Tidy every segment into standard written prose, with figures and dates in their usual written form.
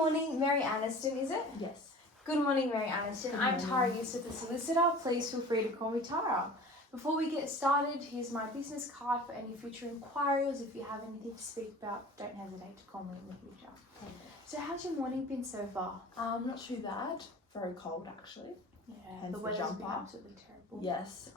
morning, Mary Aniston, is it? Yes. Good morning, Mary Aniston. I'm Tara Yusuf, the solicitor. Please feel free to call me Tara. Before we get started, here's my business card for any future inquiries. If you have anything to speak about, don't hesitate to call me in the future. So how's your morning been so far? Not too bad. Very cold actually. Yeah, Hence the the weather's been jumper. absolutely terrible. Yes.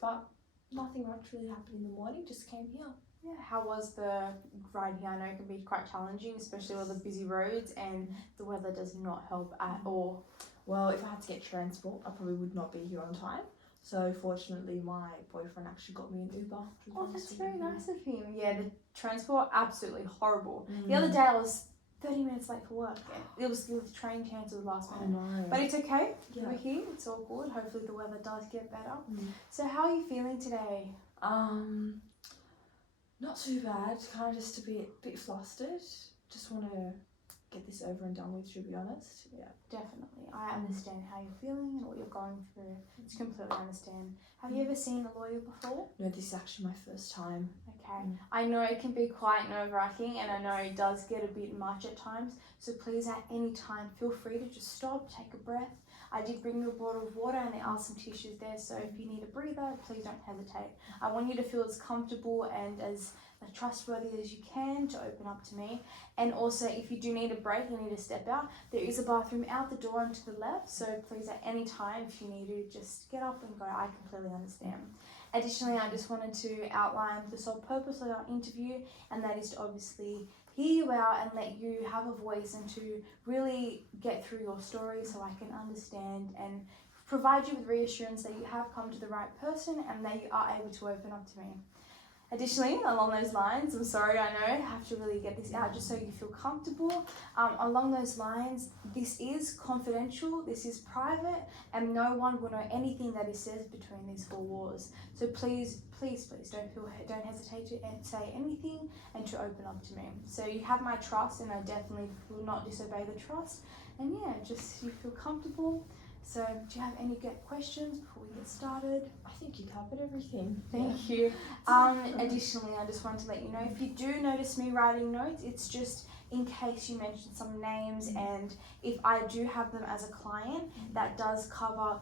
But nothing much really happened in the morning. Just came here. Yeah, how was the ride here? I know it can be quite challenging, especially with the busy roads, and the weather does not help at all. Well, if I had to get transport, I probably would not be here on time. So fortunately, my boyfriend actually got me an Uber. Oh, that's very nice of him. Yeah, the transport, absolutely horrible. Mm. The other day I was 30 minutes late for work. It was the train cancelled last minute. No. But it's okay. Yeah. We're here. It's all good. Hopefully the weather does get better. Mm. So how are you feeling today? Not too bad. Kind of just a bit flustered. Just want to get this over and done with, to be honest. Yeah. Definitely. I understand how you're feeling and what you're going through. It's completely understand. Have you ever seen a lawyer before? No, this is actually my first time. Okay. I know it can be quite nerve-wracking, and I know it does get a bit much at times. So please, at any time, feel free to just stop, take a breath. I did bring you a bottle of water and there are some tissues there, so if you need a breather, please don't hesitate. I want you to feel as comfortable and as trustworthy as you can to open up to me. And also, if you do need a break, you need to step out, there is a bathroom out the door and to the left, so please at any time, if you need to, just get up and go. I completely understand. Additionally, I just wanted to outline the sole purpose of our interview, and that is to obviously hear you out and let you have a voice and to really get through your story so I can understand and provide you with reassurance that you have come to the right person and that you are able to open up to me. Additionally, along those lines, I'm sorry, I know I have to really get this out just so you feel comfortable. Along those lines, this is confidential, this is private, and no one will know anything that is said between these four walls. So please don't hesitate to say anything and to open up to me. So you have my trust, and I definitely will not disobey the trust. And yeah, just you feel comfortable. So do you have any questions before we get started? I think you covered everything. Thank you. Additionally, I just want to let you know, if you do notice me writing notes, it's just in case you mention some names, and if I do have them as a client, that does cover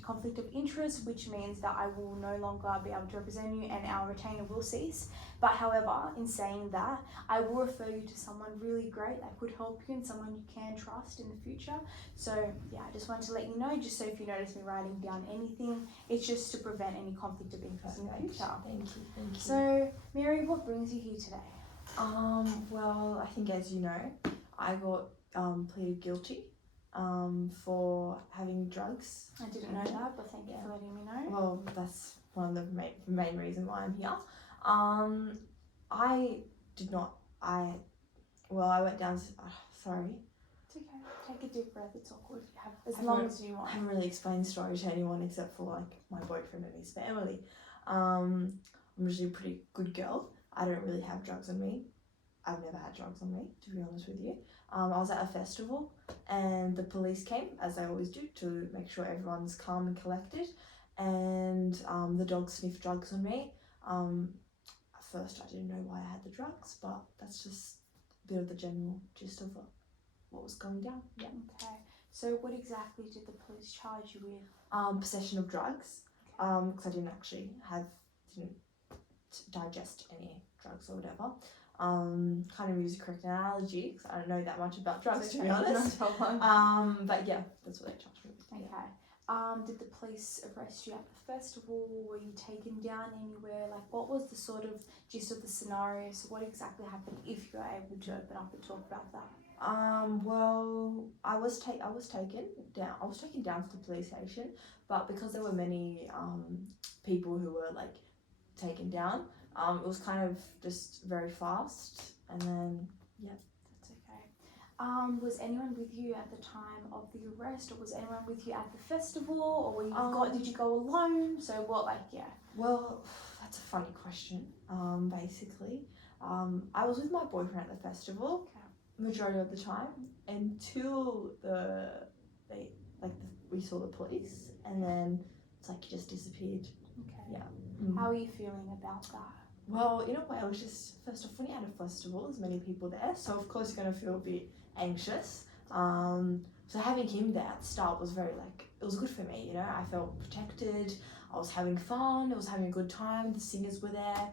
conflict of interest, which means that I will no longer be able to represent you and our retainer will cease. But however, in saying that, I will refer you to someone really great that could help you and someone you can trust in the future. So yeah, I just wanted to let you know, just so if you notice me writing down anything, it's just to prevent any conflict of interest in the future. Thank you. So Mary, what brings you here today? Well, I think, as you know, I got pleaded guilty for having drugs. I didn't know that, but thank you for letting me know. Well, that's one of the main reason why I'm here. I went down, sorry. It's okay, take a deep breath, it's awkward. You have as long as you want. I haven't really explained the story to anyone except for like my boyfriend and his family. I'm usually a pretty good girl. I don't really have drugs on me. I've never had drugs on me, to be honest with you. I was at a festival and the police came, as they always do, to make sure everyone's calm and collected. And the dog sniffed drugs on me. At first I didn't know why I had the drugs, but that's just a bit of the general gist of what was going down. Yeah. Okay. So what exactly did the police charge you with? Possession of drugs. Because I didn't digest any drugs or whatever. Kind of use the correct analogy because I don't know that much about drugs, to be honest. But yeah, that's what they charged me with. Okay. Did the police arrest you at the festival? Were you taken down anywhere? Like, what was the sort of gist of the scenario? So what exactly happened, if you were able to open up and talk about that? Well, I was taken down. I was taken down to the police station, but because there were many people who were like taken down, it was kind of just very fast, and then yeah. That's okay. Was anyone with you at the time of the arrest, or was anyone with you at the festival, or were you did you go alone? So what, like, yeah. Well, that's a funny question. Basically, I was with my boyfriend at the festival. Okay. Majority of the time, until we saw the police, and then it's like he just disappeared. Okay. Yeah. How are you feeling about that? Well, in a way, I was just, first off, when you're at a festival, there's many people there, so of course you're going to feel a bit anxious. So having him there at the start was very, like, it was good for me, you know, I felt protected, I was having fun, I was having a good time, the singers were there,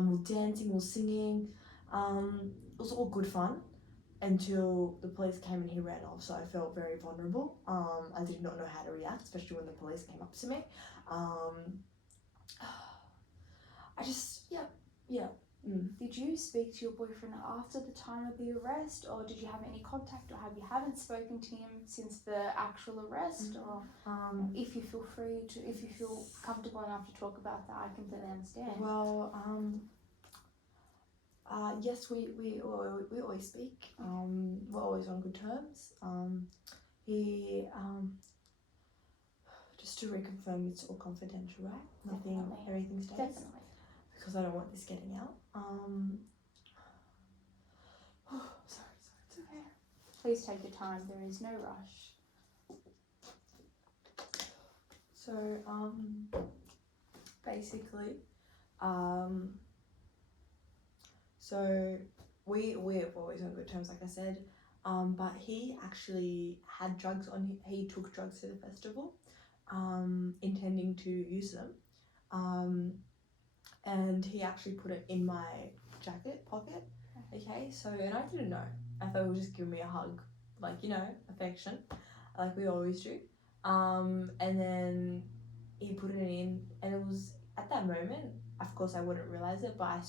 we were dancing, we were singing, it was all good fun until the police came and he ran off, so I felt very vulnerable. I did not know how to react, especially when the police came up to me. I just, yeah. Did you speak to your boyfriend after the time of the arrest, or did you have any contact, or haven't spoken to him since the actual arrest? Or if you feel free to, if you feel comfortable enough to talk about that, I completely understand. Well, yes, we always speak. We're always on good terms. He just to reconfirm, it's all confidential, right? Nothing, Definitely. everything stays. Definitely. Because I don't want this getting out. Sorry, It's okay. Please take your time. There is no rush. So, basically, so we're always on good terms, like I said. But he actually had drugs on him. He took drugs to the festival, intending to use them. And he actually put it in my jacket pocket. Okay, so, and I didn't know. I thought he was just giving me a hug, like, you know, affection, like we always do. And then he put it in, and it was at that moment, of course I wouldn't realize it, but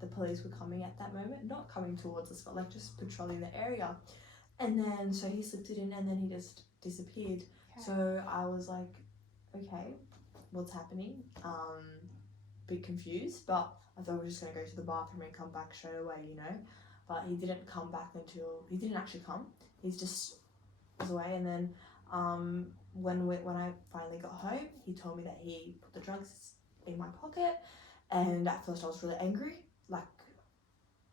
the police were coming at that moment, not coming towards us, but like just patrolling the area. And then so he slipped it in, and then he just disappeared. Okay. So I was like, okay, what's happening? Bit confused, but I thought we were just going to go to the bathroom and come back straight away, you know. But he didn't come back until, he didn't actually come. He's just was away. And then when I finally got home, he told me that he put the drugs in my pocket. And at first I was really angry. Like,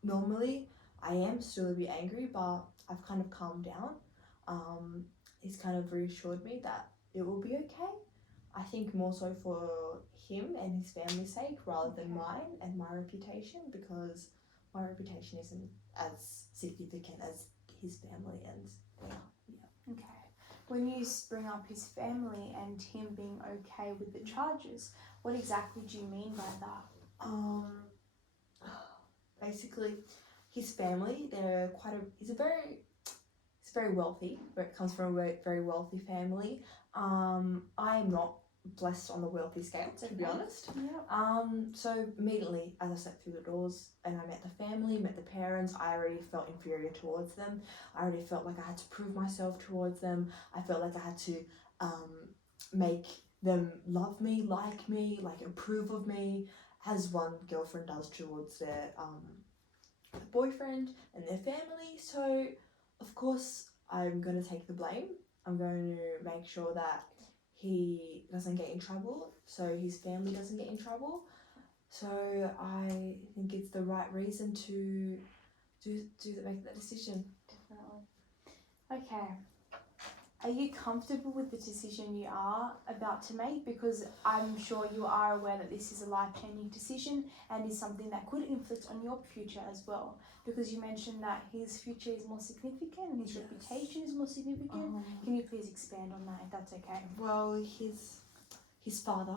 normally I am still a bit angry, but I've kind of calmed down. He's kind of reassured me that it will be okay. I think more so for him and his family's sake rather than mine and my reputation, because my reputation isn't as significant as his family and yeah. Okay. When you bring up his family and him being okay with the charges, what exactly do you mean by that? Basically, his family, he's very wealthy, but it comes from a very wealthy family. I am not blessed on the wealthy scale, to be honest. Yeah. So immediately as I stepped through the doors and I met the family, met the parents, I already felt inferior towards them. I already felt like I had to prove myself towards them. I felt like I had to make them love me, like approve of me, as one girlfriend does towards their boyfriend and their family. So of course I'm going to take the blame. I'm going to make sure that he doesn't get in trouble, so his family doesn't get in trouble. So I think it's the right reason to make that decision. Definitely. Okay. Are you comfortable with the decision you are about to make? Because I'm sure you are aware that this is a life-changing decision and is something that could influence on your future as well. Because you mentioned that his future is more significant and his reputation is more significant. Can you please expand on that, if that's okay? Well, his father,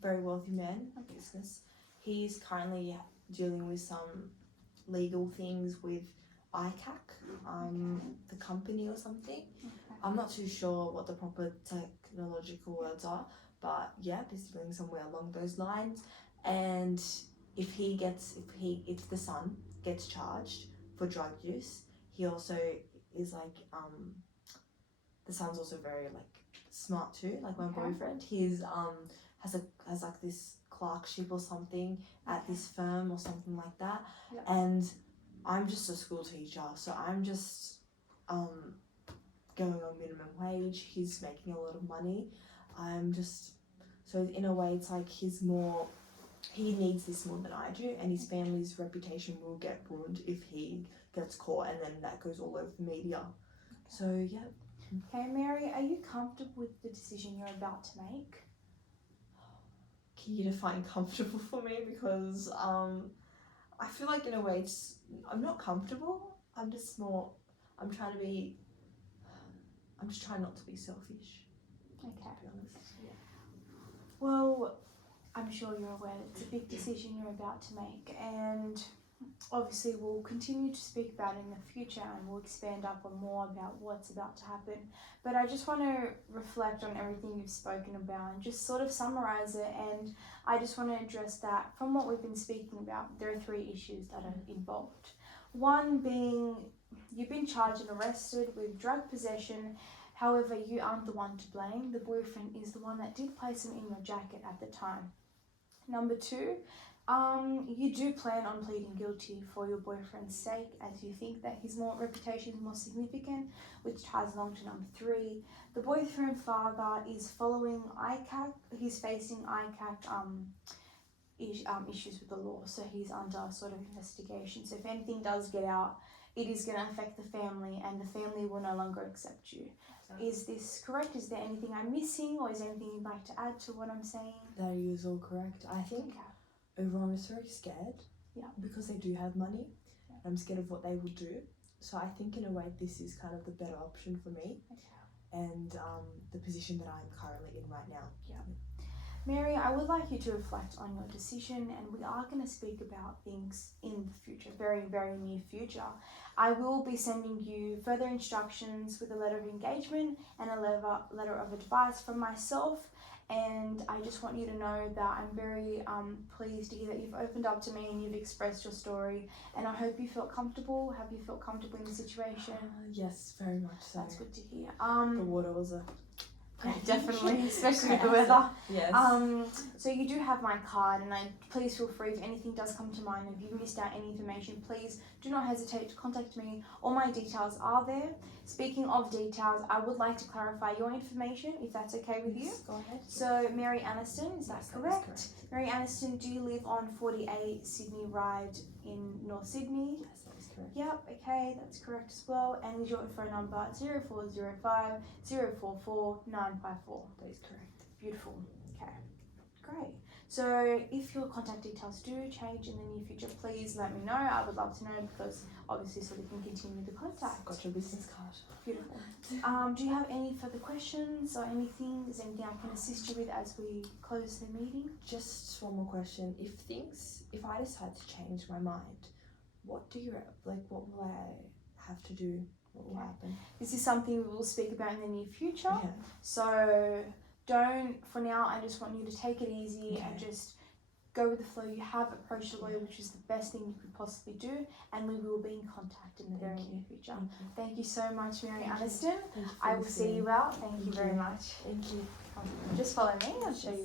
very wealthy man, business. He's currently dealing with some legal things with ICAC, the company or something. I'm not too sure what the proper technological words are, but yeah, he's doing somewhere along those lines. And if the son gets charged for drug use, he also is like, the son's also very like smart too, like my boyfriend. He's has like this clerkship or something at this firm or something like that. Yep. And I'm just a school teacher, so I'm just going on minimum wage. He's making a lot of money. So in a way it's like he needs this more than I do, and his family's reputation will get ruined if he gets caught, and then that goes all over the media. So yeah. Okay, Mary, are you comfortable with the decision you're about to make? he to find comfortable for me because I feel like in a way I'm not comfortable. I'm just trying not to be selfish. Okay. To be honest. Yeah. Well, I'm sure you're aware it's a big decision you're about to make, and obviously we'll continue to speak about it in the future, and we'll expand up on more about what's about to happen. But I just want to reflect on everything you've spoken about and just sort of summarize it, and I just want to address that from what we've been speaking about. There are 3 issues that are involved. One being you've been charged and arrested with drug possession. However, you aren't the one to blame. The boyfriend is the one that did place them in your jacket at the time. Number 2, you do plan on pleading guilty for your boyfriend's sake, as you think that his reputation is more significant, which ties along to number 3. The boyfriend father is following ICAC. He's facing ICAC issues with the law, so he's under sort of investigation. So if anything does get out, it is going to affect the family, and the family will no longer accept you. Is this correct? Is there anything I'm missing, or is there anything you'd like to add to what I'm saying? That is all correct. I think overall I'm just very scared. Yeah. Because they do have money. Yeah. I'm scared of what they will do. So I think in a way this is kind of the better option for me. Okay. And the position that I'm currently in right now. Yeah. Mary, I would like you to reflect on your decision, and we are going to speak about things in the future, very, very near future. I will be sending you further instructions with a letter of engagement and a letter of advice from myself, and I just want you to know that I'm very pleased to hear that you've opened up to me and you've expressed your story, and I hope you felt comfortable. Have you felt comfortable in the situation? Yes, very much so. That's good to hear. The water was a... Definitely, especially with the weather. Yes. So you do have my card, and please feel free if anything does come to mind. If you've missed out any information, please do not hesitate to contact me. All my details are there. Speaking of details, I would like to clarify your information, if that's okay with you. Go ahead. So Mary Aniston, is that Yes, correct? that is correct. Mary Aniston, do you live on 48 Sydney Ride in North Sydney? Yes, that is correct. Yep, okay, that's correct as well. And is your phone number 0405 044 954? That is correct. Beautiful. Okay, great. So if your contact details do change in the near future, please let me know. I would love to know, because obviously so we can continue the contact. Got your business card. Beautiful. Do you have any further questions or anything? Is there anything I can assist you with as we close the meeting? Just one more question. If I decide to change my mind, what will I have to do? What will happen? This is something we will speak about in the near future. Yeah. So for now, I just want you to take it easy and just go with the flow. You have approached the lawyer, which is the best thing you could possibly do, and we will be in contact in the very near future. Thank you so much, Mary Aniston. I will see you out. Thank you very much. Thank you. Just follow me, I'll show you.